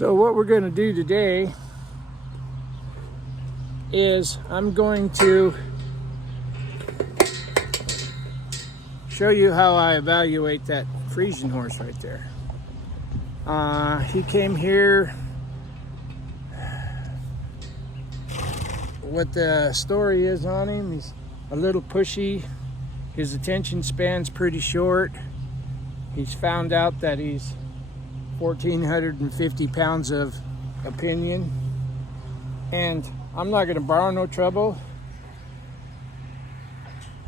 So what we're going to do today is I'm going to show you how I evaluate that Friesian horse right there. He came here. What the story is on him, he's a little pushy. His attention span's pretty short. He's found out that he's 1,450 pounds of opinion, and I'm not going to borrow no trouble.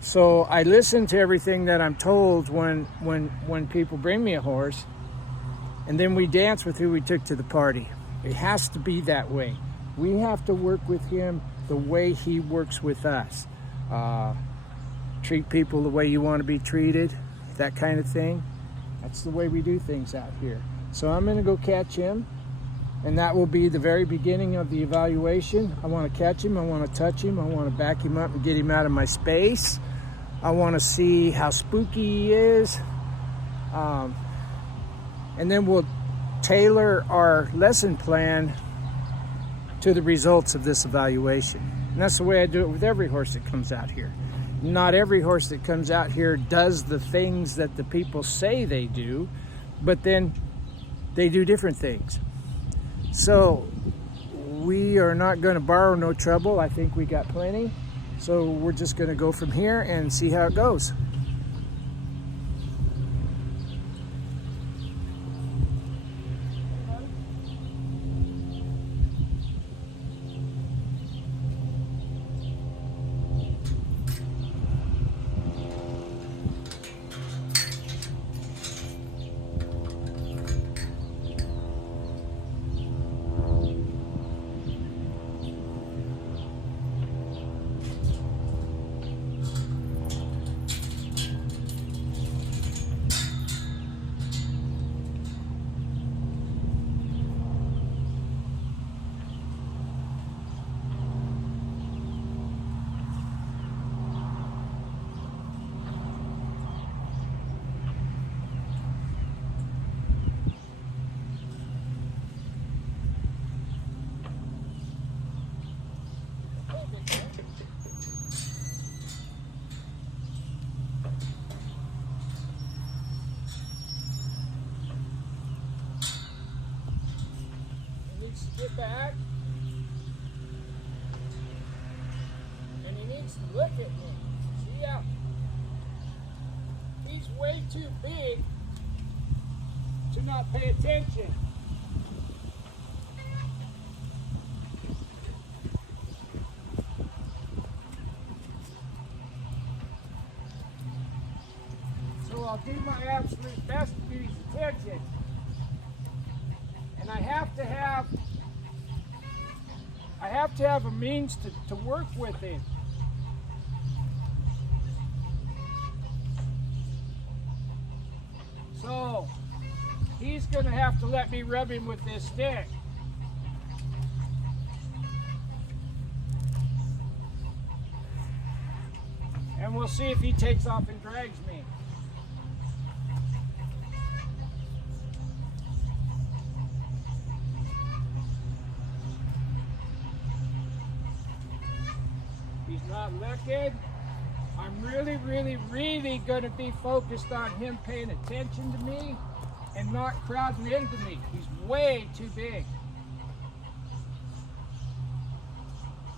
So I listen to everything that I'm told when people bring me a horse, and then we dance with who we took to the party. It has to be that way. We have to work with him the way he works with us. Treat people the way you want to be treated, that kind of thing. That's the way we do things out here. So I'm going to go catch him, and that will be the very beginning of the evaluation. I want to catch him, I want to touch him, I want to back him up and get him out of my space. I want to see how spooky he is. And then we'll tailor our lesson plan to the results of this evaluation. And that's the way I do it with every horse that comes out here. Not every horse that comes out here does the things that the people say they do, but then they do different things. So we are not going to borrow no trouble. I think we got plenty. So we're just going to go from here and see how it goes. Get back, and he needs to look at me. See how he's way too big to not pay attention. So I'll do my absolute best to get his attention, and I have to have a means to work with him. So he's going to have to let me rub him with this stick. And we'll see if he takes off and drags me. He's not looking. I'm really going to be focused on him paying attention to me and not crowding into me. He's way too big.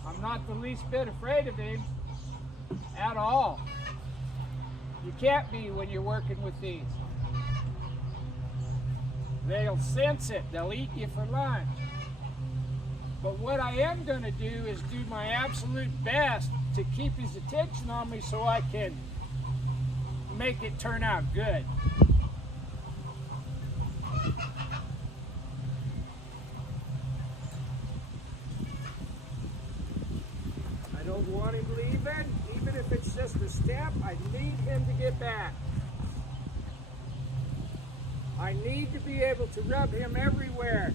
I'm not the least bit afraid of him at all. You can't be when you're working with these. They'll sense it. They'll eat you for lunch. But what I am going to do is do my absolute best to keep his attention on me so I can make it turn out good. I don't want him leaving, even if it's just a step. I need him to get back. I need to be able to rub him everywhere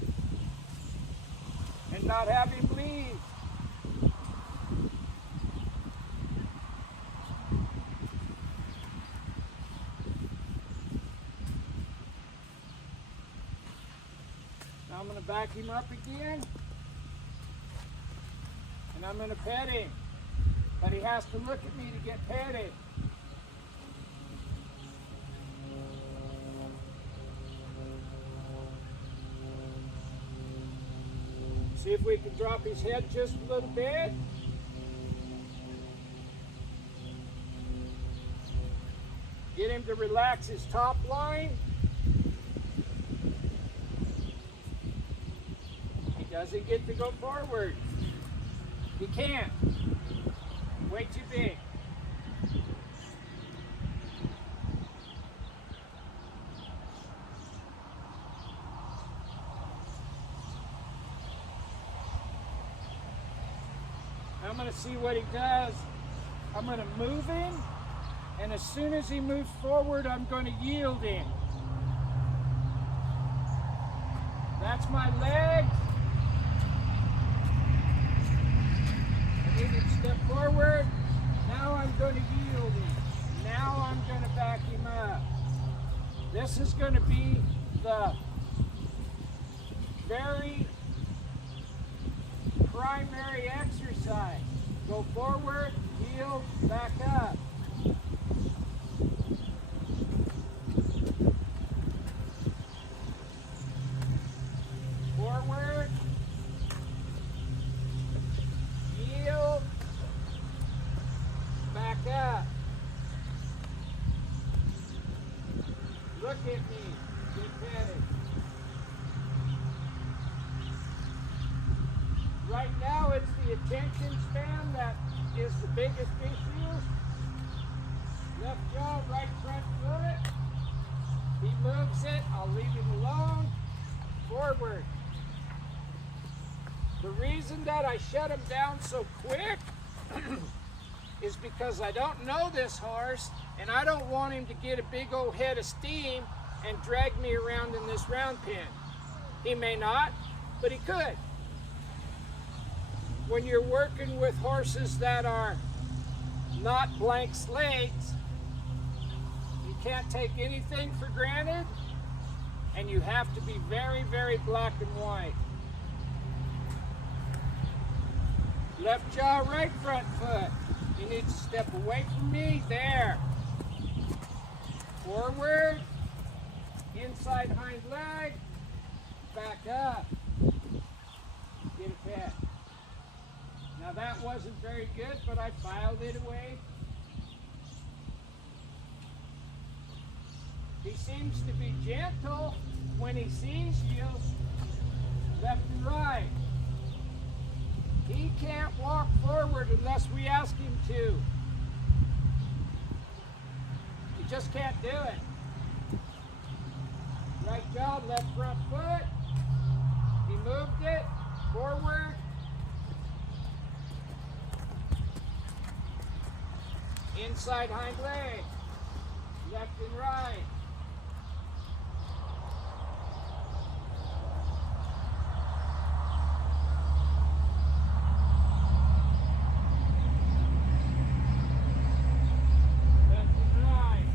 and not have him leave. Now I'm going to back him up again. And I'm going to pet him. But he has to look at me to get petted. See if we can drop his head just a little bit. Get him to relax his top line. He doesn't get to go forward. He can't. Way too big. I'm going to see what he does. I'm going to move him, and as soon as he moves forward, I'm going to yield him. That's my leg. I need him to step forward. Now I'm going to yield him. Now I'm going to back him up. This is going to be the very primary exercise. Go forward, yield, back up. Forward, yield, back up. Look at me, get petted. Right now it's the attention span that is the biggest issue. Left jaw, right front foot. He moves it, I'll leave him alone. Forward. The reason that I shut him down so quick is because I don't know this horse and I don't want him to get a big old head of steam and drag me around in this round pen. He may not, but he could. When you're working with horses that are not blank slates, you can't take anything for granted, and you have to be very, very black and white. Left jaw, right front foot. You need to step away from me. There. Forward. Inside hind leg. Back up. Get a pet. Now that wasn't very good, but I filed it away. He seems to be gentle when he sees you, left and right. He can't walk forward unless we ask him to. He just can't do it. Right jaw, left front foot. He moved it, forward. Inside hind leg, left and right. Left and right.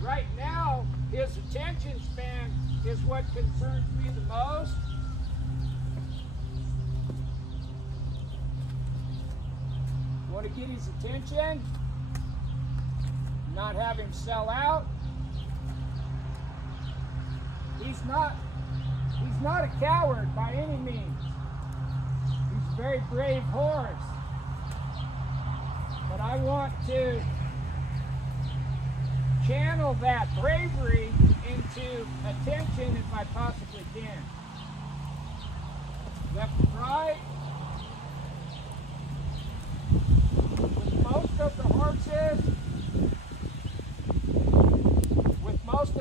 Right now, his attention span is what concerns me the most. Want to get his attention, not have him sell out. He's not a coward by any means. He's a very brave horse. But I want to channel that bravery into attention if I possibly can. Left and right. With most of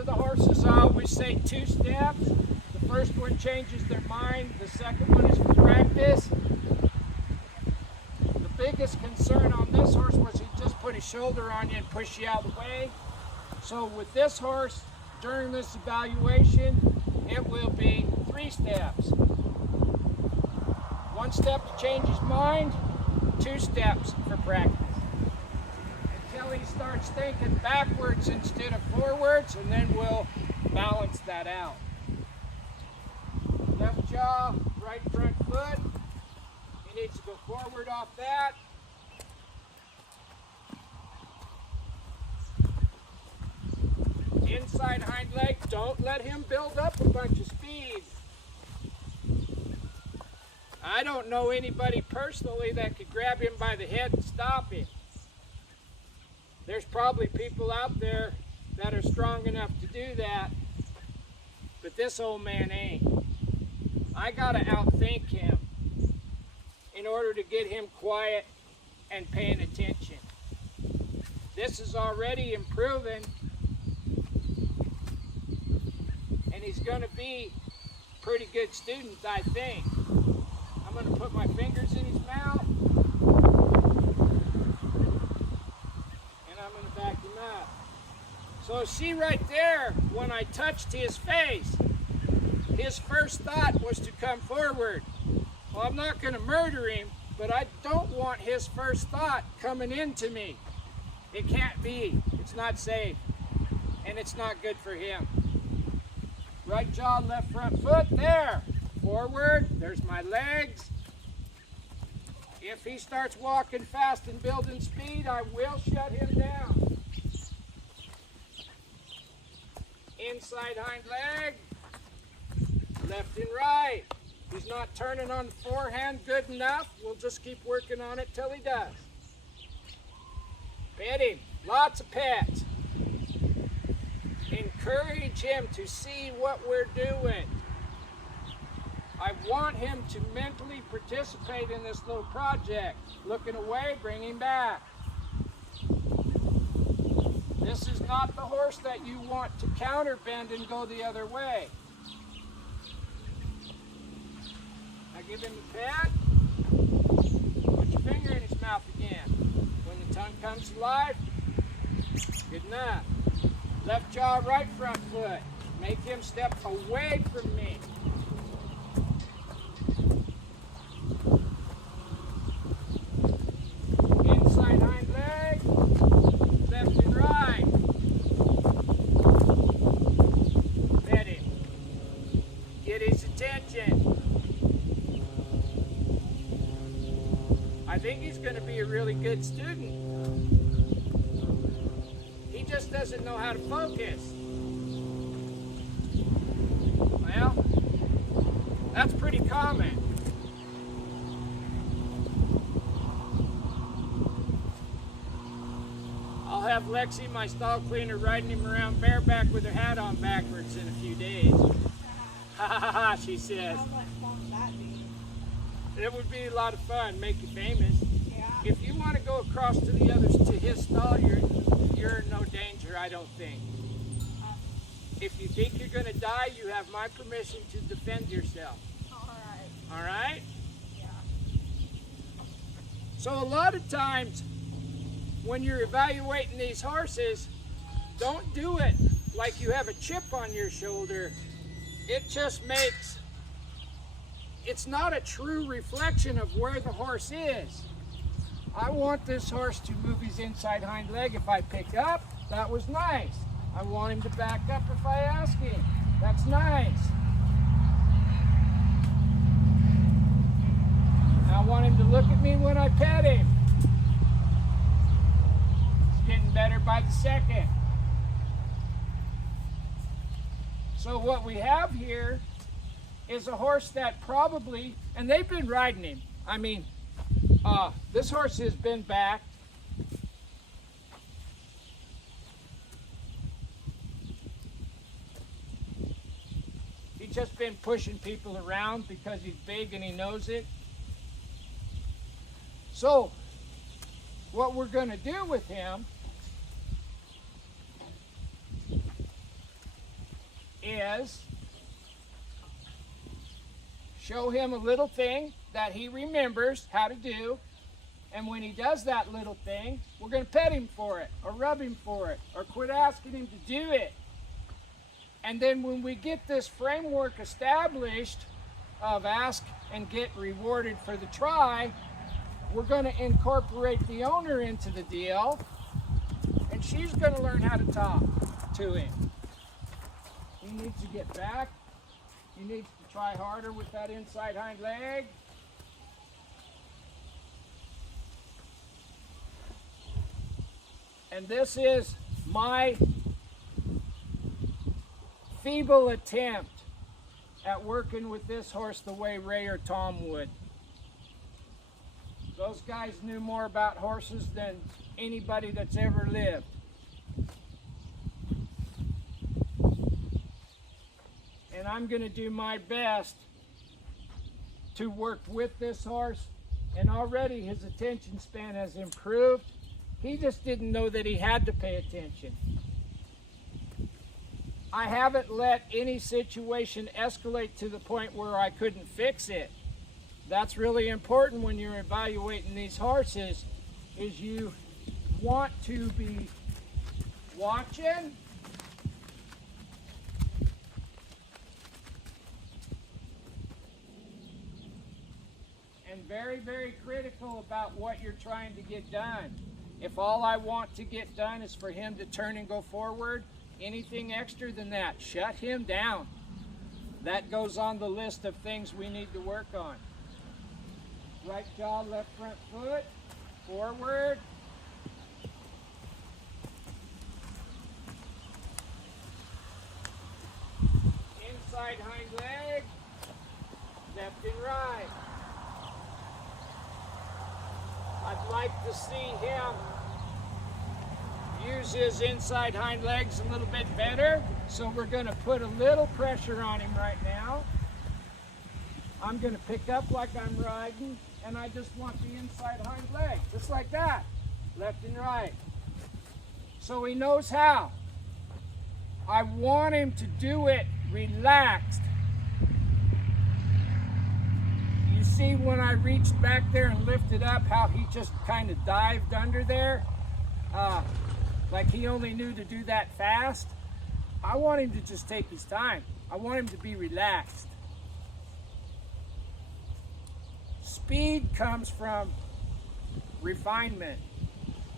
the horses, I always say 2 steps. The first one changes their mind. The second one is for practice. The biggest concern on this horse was he just put his shoulder on you and push you out of the way. So with this horse, during this evaluation, it will be 3 steps. 1 step to change his mind, 2 steps for practice. Until he starts thinking backwards instead of forwards, and then we'll that out. Left jaw, right front foot. He needs to go forward off that. Inside hind leg, don't let him build up a bunch of speed. I don't know anybody personally that could grab him by the head and stop him. There's probably people out there that are strong enough to do that, but this old man ain't. I gotta outthink him in order to get him quiet and paying attention. This is already improving, and he's gonna be a pretty good student, I think. I'm gonna put my fingers in his mouth, and I'm gonna back him up. So see right there, when I touched his face, his first thought was to come forward. Well, I'm not gonna murder him, but I don't want his first thought coming into me. It can't be. It's not safe, and it's not good for him. Right jaw, left front foot, there. Forward, there's my legs. If he starts walking fast and building speed, I will shut him down. Inside hind leg, left and right. He's not turning on the forehand good enough. We'll just keep working on it till he does. Pet him, lots of pets. Encourage him to see what we're doing. I want him to mentally participate in this little project. Looking away, bring him back. This is not the horse that you want to counterbend and go the other way. Now give him a pat. Put your finger in his mouth again. When the tongue comes to life, good enough. Left jaw, right front foot. Make him step away from me. Inside hind leg, left and right. Pet him. Get his attention. I think he's going to be a really good student. He just doesn't know how to focus. Well, that's pretty common. I'll have Lexi, my stall cleaner, riding him around bareback with her hat on backwards in a few days. Ha ha ha, she says. How much fun would that be? It would be a lot of fun, make you famous. Yeah. If you want to go across to the others, to his stall, you're in no danger, I don't think. If you think you're going to die, you have my permission to defend yourself. All right. All right? Yeah. So a lot of times, when you're evaluating these horses, don't do it like you have a chip on your shoulder. It just makes, it's not a true reflection of where the horse is. I want this horse to move his inside hind leg if I pick up. That was nice. I want him to back up if I ask him. That's nice. I want him to look at me when I pet him. It's getting better by the second. So what we have here is a horse that probably, and they've been riding him. I mean, this horse has been backed. He's just been pushing people around because he's big and he knows it. So, what we're going to do with him is show him a little thing that he remembers how to do, and when he does that little thing, we're going to pet him for it, or rub him for it, or quit asking him to do it. And then when we get this framework established of ask and get rewarded for the try, we're going to incorporate the owner into the deal, and she's going to learn how to talk to him. needs to get back. He needs to try harder with that inside hind leg. And this is my feeble attempt at working with this horse the way Ray or Tom would. Those guys knew more about horses than anybody that's ever lived. And I'm going to do my best to work with this horse. And already his attention span has improved. He just didn't know that he had to pay attention. I haven't let any situation escalate to the point where I couldn't fix it. That's really important when you're evaluating these horses, is you want to be watching and very, very critical about what you're trying to get done. If all I want to get done is for him to turn and go forward, anything extra than that, shut him down. That goes on the list of things we need to work on. Right jaw, left front foot, forward. Inside hind leg, left and right. I'd like to see him use his inside hind legs a little bit better, so we're going to put a little pressure on him right now. I'm going to pick up like I'm riding, and I just want the inside hind leg, just like that, left and right. So he knows how. I want him to do it relaxed. You see when I reached back there and lifted up, how he just kind of dived under there? Like he only knew to do that fast. I want him to just take his time. I want him to be relaxed. Speed comes from refinement.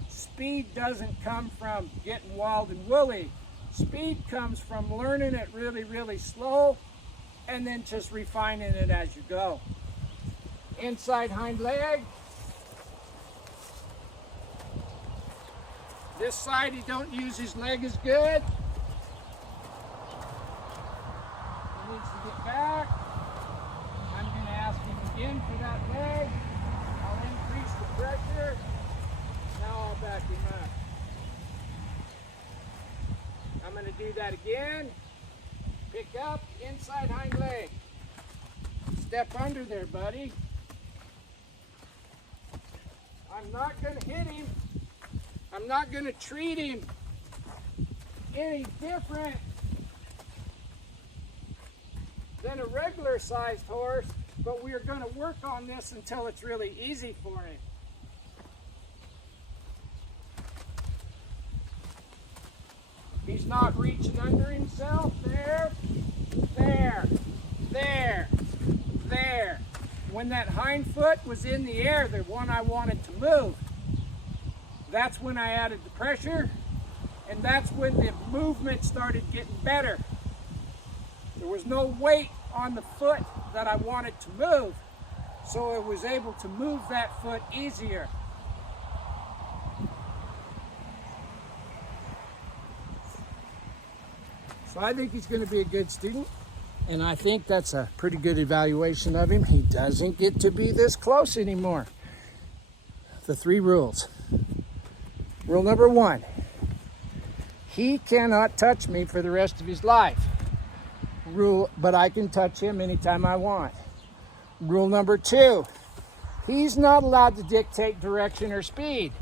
Speed doesn't come from getting wild and woolly. Speed comes from learning it really, really slow and then just refining it as you go. Inside hind leg. This side he don't use his leg as good. He needs to get back. I'm going to ask him again for that leg. I'll increase the pressure. Now I'll back him up. I'm going to do that again. Pick up, inside hind leg. Step under there, buddy. I'm not going to hit him. I'm not going to treat him any different than a regular sized horse, but we are going to work on this until it's really easy for him. He's not reaching under himself. There, there, there, there. When that hind foot was in the air, the one I wanted to move, that's when I added the pressure, and that's when the movement started getting better. There was no weight on the foot that I wanted to move, so I was able to move that foot easier. So I think he's going to be a good student, and I think that's a pretty good evaluation of him. He doesn't get to be this close anymore. The 3 rules. Rule number 1, he cannot touch me for the rest of his life. But I can touch him anytime I want. Rule number 2, he's not allowed to dictate direction or speed.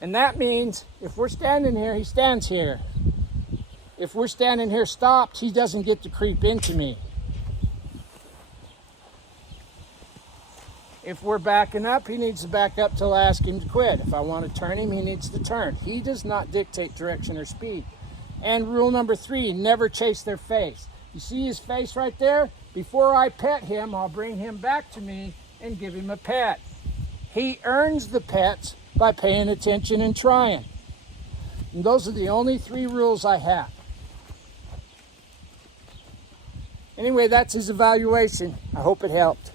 And that means if we're standing here, he stands here. If we're standing here stopped, he doesn't get to creep into me. If we're backing up, he needs to back up till I ask him to quit. If I want to turn him, he needs to turn. He does not dictate direction or speed. And rule number 3, never chase their face. You see his face right there? Before I pet him, I'll bring him back to me and give him a pet. He earns the pets by paying attention and trying. And those are the only 3 rules I have. Anyway, that's his evaluation. I hope it helped.